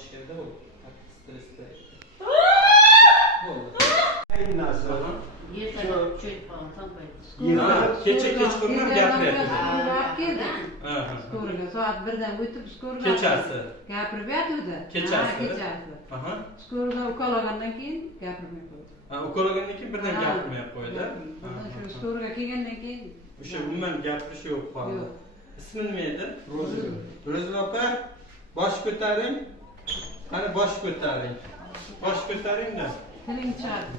chiqardi bu. Stressda. Bo'ldi. Nasıl? Yeter, çöp falan koydu. Yıllar Kechqurun gapiryapti. Keldi. Aha. Sko'rga soat 1dan o'tib sko'rga. Kechasi. Gapirib yotuvdi. Kechasi. Kechasi. Aha. Sko'rga ukol olgandan keyin gapirmay qo'ydi. Ha, ukol olgandan keyin birdan gapirmay qo'ydi. Shu sko'rga kelgandan keyin O'sha umuman gapirish yo'q qoldi. yo'q. Ismi nima edi? Rozil. Rozil opa, bosh ko'taring. Qani bosh ko'taring. Bosh ko'taring-da. Tiling chiqadi.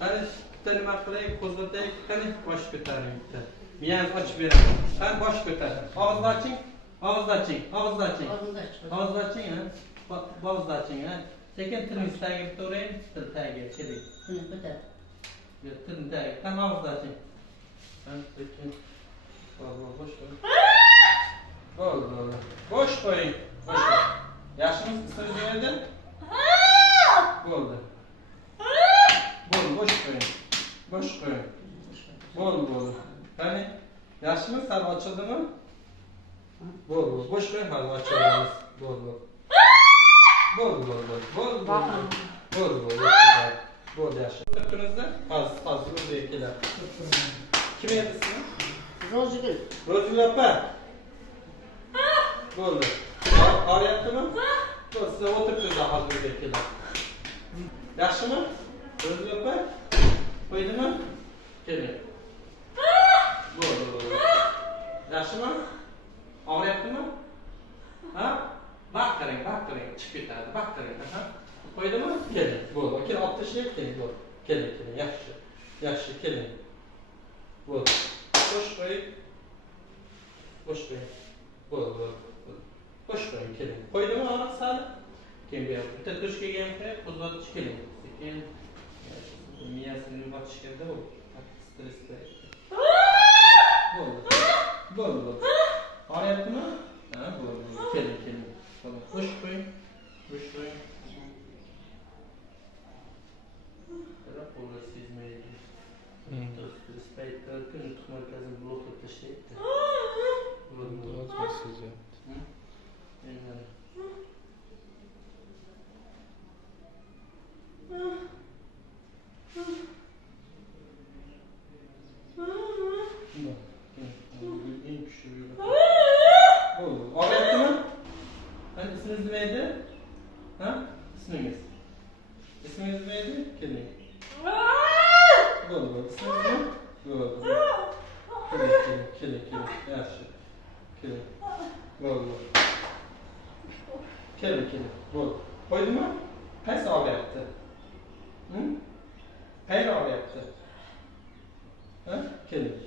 Qani bitta nima qilay, qo'zg'atay, qani bosh ko'taring bitta. Miyangizni ochib beraman. Qani bosh ko'taring. Og'izni oching. Og'izni oching. Og'izni oching. Ağzında çıkıyor. Og'izni oching, ha. Og'izni oching, ha. Sekin tilingizni tagiga bitovering, til tagiga keling. Seni köter. Yo, tilni tagiga. Qani og'izni oching. Qani sekin. Bosh qo'ying. Bo'ldi. Bosh qo'ying. Bosh qo'ying. Yaxshimisiz? Ismingiz nima edi? Bo'ldi. Bo'ldi, bosh qo'ying. Bosh qo'ying. Bo'ldi. Qani, yaxshimi? Sal ochildimi? Bo'ldi. Bosh qo'ying, hali ochilamiz. Bo'ldi. Bo'ldi, yaxshi. Turtingizda, hozir o'ziga keladi. Kim edi ismi? Rozgül. Rozil opa. Bo'ldi. Og'riyaptimi? Bo'ldi, siz o'tiribsizlar, hozir o'ziga keladi. Yaxshimi? Rozil opa? Qo'ydimi? Keling. Bo'ldi. Yaxshimi? Og'riyaptimi? Ha? Baqiring, chiqib ketadi. Baqiring, ha? Qo'ydimi? Keling. Bo'ldi. Keling, olib tashlaylik, keling. Bo'ldi. Keling. Yaxshi, keling. Bo'ldi. Bosh qo'ying. Bo'ldi. Bosh qo'ying, keling. Qo'ydimi og'riq sal? Keyin bu yoqqa bitta dush kelgan qo'yib, qo'zg'atish keling. Sekin miyasini uyg'otish kerakda bu. Stressda. Bo'ldi. Og'riyaptimi? Ha, bo'ldi. Keling. Bosh qo'ying. Biroq qo'llar sezmaydi. Stress paytida nutq markazini bloklab tashlaydi. Bo'ldi. Og'riyaptimi? Qani ismingiz nima edi? Ha? Ismingiz nima edi? Keling. Bo'ldi. Ismingiz nima? Bo'ldi. Keling. Yaxshi. Keling. Bo'ldi. Keling. Bo'ldi. Qo'ydimi? Qaysi og'riyapti? Qayeri og'riyapti? Ha? Keling.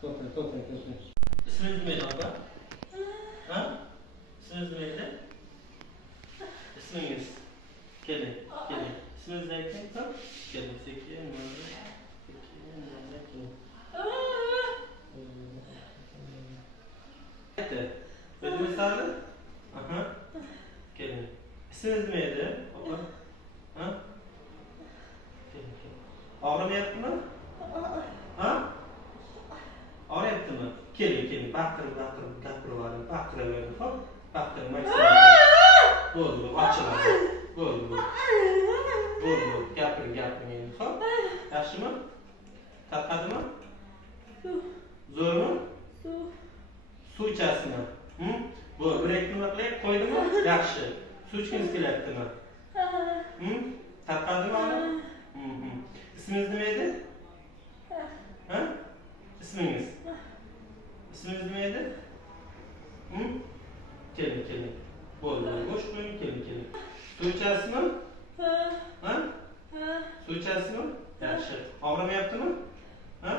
To'xtang. Ismingiz nima edi opa? Ha? Ismingiz nima edi? Ismingiz. Keling. Ismingizni ayting, to'p. Keling, sekin. Aytdi. O'zimiz sali? Aha. Keling. Ismingiz nima edi? Opa. Ha? Keling. Og'rimayaptimi? Ha? Og'riyaptimi? Keling. Baqirib gapiravering. Baqiravering, xo'p? Baqiring, maksimum. Bo'ldi, ochiladi. Bo'ldi. Gapiring endi, xo'p? Yaxshimi? Tarqadimi? Zo'rmi? Suv ichasizmi? Bo'ldi, bir-ikki nima qilay, qo'ydimi? Yaxshi. Suv ichgingiz kelyaptimi? Tarqadimi? Ismingiz nima edi? Ha? Ismingiz nima edi? Keling. Bo'ldi. Bosh qo'ying, keling. Suv ichasizmi? Ha? Suv ichasizmi? Yaxshi. Og'rimayaptimi? Ha?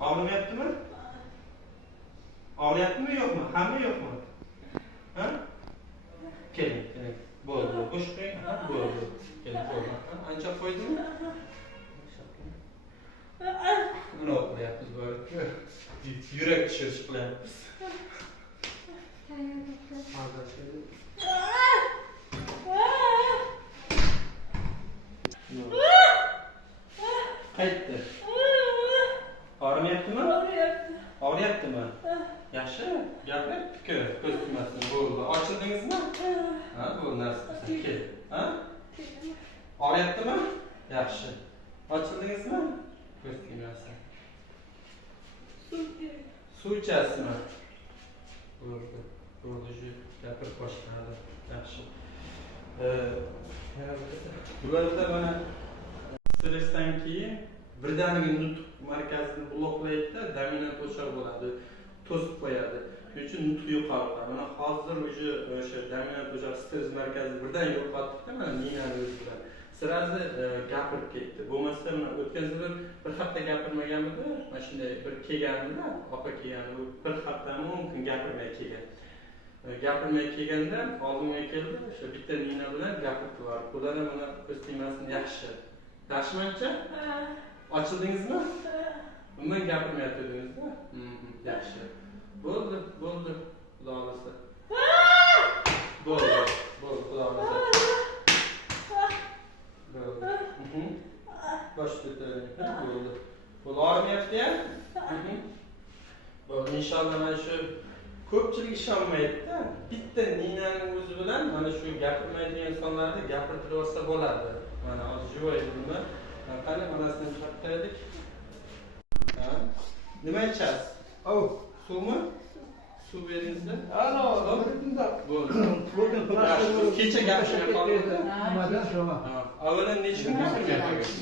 Og'rimayaptimi? Og'riyaptimi yo'qmi? Hamma yo'qmi? Ha? Keling. Bo'ldi. Bosh qo'ying. Ha, bo'ldi. Keling, bo'ldi. Ancha qo'ydingmi? Nima qilyapmiz bu yerda? Yurak tushirish qilyapmiz. Qaytdi. Og'rimayaptimi? Og'riyaptimi? Yaxshi. Gapiryapti-ku. Ko'z tutmasin. Bo'ldi. Ochildingizmi? Ha, bu nasib qilsa kel. Ha? Og'riyaptimi? Yaxshi. Ochildingizmi? Ko'z tegmasin. Suv ichasizmi? Bo'ldi. Bo'ldi, shu gapirib boshladi. Yaxshi. Bularda mana stressdan keyin birdaniga nutq markazini bloklaydi-da, dominant o'char bo'ladi, to'sib qo'yadi. Shuning uchun nutq yo'qoladi. Mana hozir o'sha dominant o'char stress markazi birdan yo'qotdi-da, mana minani o'zi bilan. Sirazi gapirib ketdi. Bo'lmasa mana o'tgan safar bir hafta gapirmaganmidi? Mana shunday bir kelganida, opa kelgandi, u bir haftami mumkin gapirmay kelgan. Gapirmay kelganda oldimga keldi, o'sha bitta mina bilan gapirib bordi. Bular mana ko'z tegmasin yaxshi. Yaxshimancha? Ochildingizmi? Undan gapirmayapti dedingizda? Yaxshi. Bo'ldi, bo'ldi. Xudo xolasa. Bo'ldi, bo'ldi, Xudo xolasa. Bo'ldi. Bosh ko'taring. Bo'ldi. Bo'ldi, og'rimayapti-ya? Bo'ldi, inshaalloh mana shu ko'pchilik ishonmaydi-da. Bitta ninaning o'zi bilan mana shu gapirmaydigan insonlarni gapirtirib olsa bo'ladi. Mana hozir jivoy nima? Qani onasini chiqartirdik. Ha? Nima ichasiz? Suvmi? Suv beringizda. Bo'ldi. Kecha gapirmay qoldim. Avvalan necha kun gapirgansiz?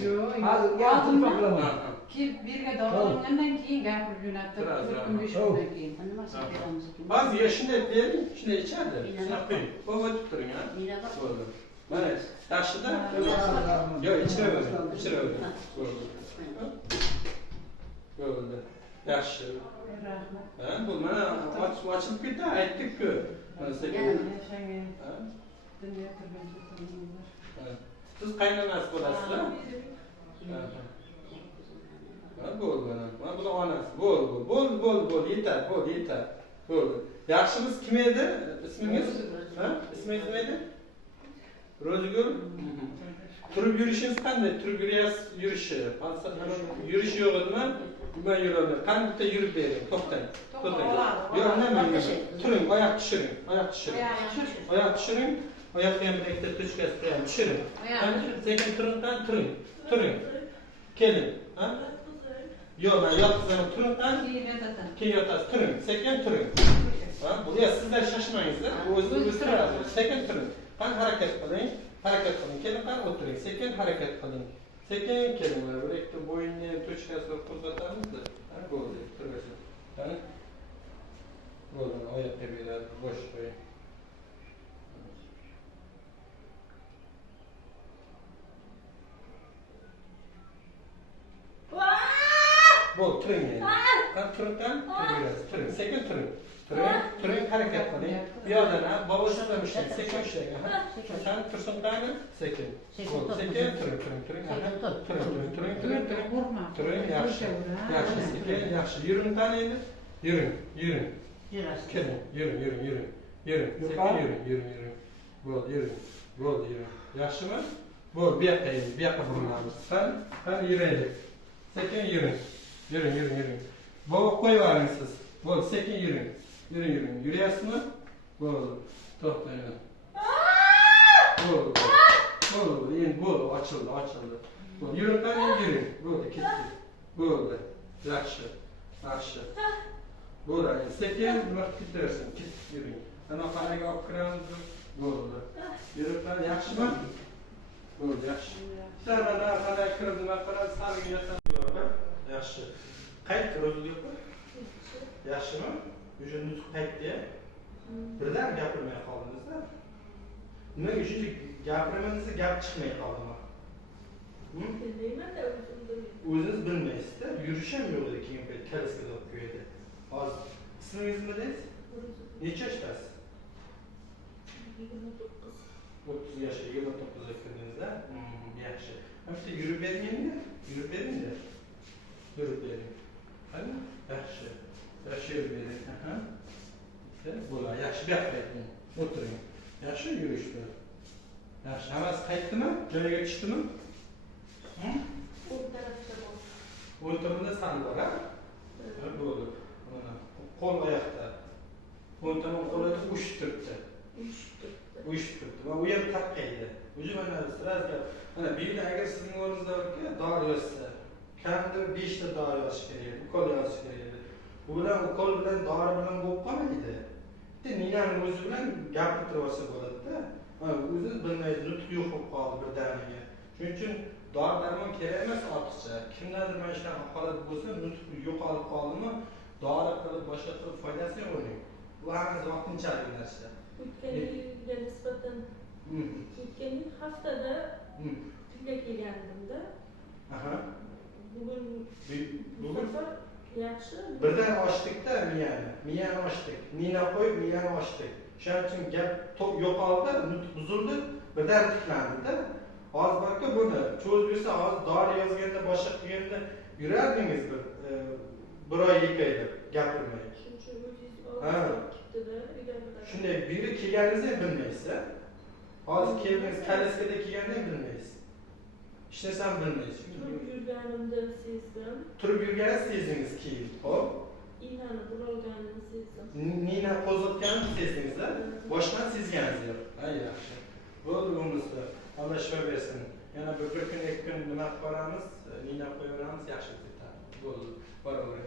Birga davolangandan keyin gapirib jo'natdi. 5 kundan keyin. Nima Ba'zi shunday bering, shunday ichadi. Shunday qo'ying. O'tib turing, ha? Bo'ldi. Mana yaxshi-da? Yo'q, ichiravering. Bo'ldi. Bo'ldi. Yaxshi. Rahmat. Ha, bu mana ochilib ketdi, aytdik-ku. Mana sekin. Ha? Dunyo turgan. Siz qaynonasi bo'lasiz-da? Ha, bo'ldi mana. Mana bu onasi. Bo'ldi, yetar, yetar. Bo'ldi. Yaxshimiz kim edi? Ismingiz? Ha? Ismingiz nima edi? Rozigul? Turib yurishingiz qanday? Turib yurishi. Yurish yo'q edimi? Nima yuradi? Qani bitta yurib bering. To'xtang. Yo'q, nima? Turing, oyoq tushiring. Oyoq tushiring. Oyoqqa ham bitta tochkasi ham tushiring. Sekin turing. Keling. Ha? Yo'q, men yotqizam turing qani? Keyin yotasiz. Turing, sekin turing. Ha? Bu sizlar shoshmangiz-da. O'zingiz turadi. Sekin turing. Qani harakat qiling. Keling qani o'tiring. Sekin harakat qiling. Sekin keling. Bir ikkita bo'yinni tochkasini qo'zg'atamiz-da. Ha, bo'ldi. Turasiz. Qani? Bo'ldi, oyoqqa beradi. Bo'sh qo'ying. Bo'ldi, turing endi. Qani turing. Sekin turing. Turing, harakat qiling. Piyodan, ha, bobosidan ushlang, sekin ushlang, ha. Sen tursin qani? Sekin. Sekin turing. Turing, yaxshi. Sekin, yaxshi. Yuring qani endi? Yuring. Keling, yuring. Sekin yuring. Bo'ldi, yuring. Yaxshimi? Bo'ldi, bu yoqqa burilamiz. Qani yuraylik. Sekin yuring. Baba qo'yib yuboring siz. Bo'ldi, sekin yuring. Yurasizmi? Bo'ldi. To'xtang. Bo'ldi. Endi bo'ldi, ochildi. Bo'ldi, yuring qani yuring. Bo'ldi, ketdi. Bo'ldi. Yaxshi. Bo'ldi, sekin nima qilib ketaversin. Yuring. Ana xonaga olib kiramiz. Bo'ldi. Yurib qani, yaxshimi? Bo'ldi, yaxshi. Sana xonaga kirib nima qilasiz? Sargina yaxshi. Qayt o'ziga. Yaxshimi? O'sha nutq qaytdi-ya. Birdan gapirmay qoldingiz-da. Nimaga shunday gapiraman desa gap chiqmay qoldimi? O'zingiz bilmaysiz-da. Yurish ham yo'q edi, keyin payt kalaskaga olib qo'yadi. Hozir ismingiz nima deysiz? Necha yoshdasiz? 30 yoshga 29 ga kirdingiz-da. Yaxshi. Bitta yurib bering endi. Yurib bering. Qani? Yaxshi. Yurib bering. Aha. Bo'ladi. Yaxshi gapiring. O'tiring. Yaxshi yurishdi. Yaxshi. Hammasi qaytdimi? Joyiga tushdimi? O'rtamda sal bor, ha? Bo'ldi. Mana qo'l oyoqda. O'rtamda qo'lida uch turibdi. uyuşib turibdi va u ham tarqaydi. O'zi mana sraz gap. Mana bu yerda agar sizning o'rningizda dori yozsa, kamida 5 ta dori yozish kerak, ukol yozish kerak. Bu bilan ukol bilan dori bilan bo'lib qolmaydi. Bitta ninani o'zi bilan gapirib tursa bo'ladi-da. O'zi bilmaydi, nutq yo'q bo'lib qoldi birdaniga. Shuning uchun dori darmon kerak emas ortiqcha. Kimlardir mana shunaqa holat bo'lsa, nutq yo'qolib qoldimi, dori qilib boshqa qilib foydasi yo'q uning. Bu hammasi vaqtinchalik narsa. O'tgan yilga nisbatan o'tgan yil haftada tilga kelgandimda. Aha. Bugun bu Bugun safar yaxshi. birdan ochdikda miyani ochdik. Nina qo'yib miyani ochdik. Shuning uchun gap yo'qoldi, nutq buzildi, birdan tiklandi-da. Hozir balki buni cho'z bersa, hozir dori yozganda boshqa qilganda yurardingiz bir oy 2 oy deb gapirmay. Shunday biri kelganingizni ham bilmaysiz. Hozir keldingiz, kalaskada kelganda ham bilmaysiz. Hech narsani bilmaysiz. Turib yurganimda sezdim. Turib yurganingizni sezdingiz keyin. Xo'p. Inani burolganini sezdim. Nina qo'zg'atganini sezdingiz-a? Boshqani sezganingiz yo'q. Ha, yaxshi. Bo'ldi bo'lmasa, Alloh shifo bersin. Yana bir kun, 2 kun nima qilib boramiz, Nina qo'yaveramiz, yaxshi ketadi. Bo'ldi. Boraver.